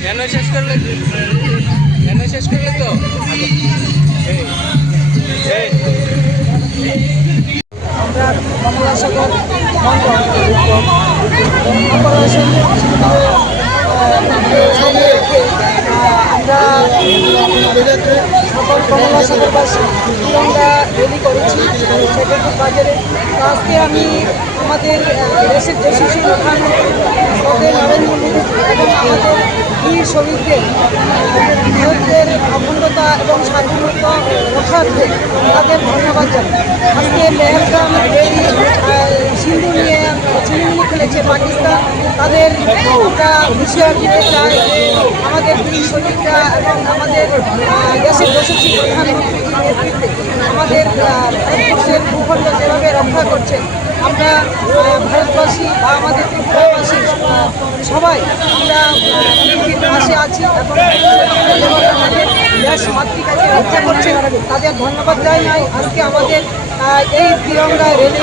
কেন শেষ করলে কেন শেষ করলে তো আমরা কমলাসাগর কমলাসাগর আমরা আহ, আমরা তিরঙ্গা রেলি করেছি সেক্রেটারি বাজারে। আজকে আমি আমাদের দেশের যশস্বী প্রধানমন্ত্রী শ্রদ্ধেয় নরেন্দ্র মোদী এবং আমাদের বীর শহীদদের ভারতের অখণ্ডতা এবং স্বাধীনতা রক্ষার্থে তাদের ধন্যবাদ জানাই। আজকে এই আহ, সিন্ধু নিয়ে চিনিমিনি খেলেছে পাকিস্তান। তাদের আমরা হুঁশিয়ার দিতে চাই আমাদের বীর শহীদরা এবং আমাদের আমাদের ভারতবর্ষের ভূখণ্ড যেভাবে রক্ষা করছে, আমরা ভারতবাসী বা আমাদের ত্রিপুরাবাসী সবাই আমরা পৃথিবীর পাশে আছি দেশ মাতৃকাকে রক্ষা করছে। তাদের ধন্যবাদ জানাই। আজকে আমাদের এই তিরঙ্গা রেলি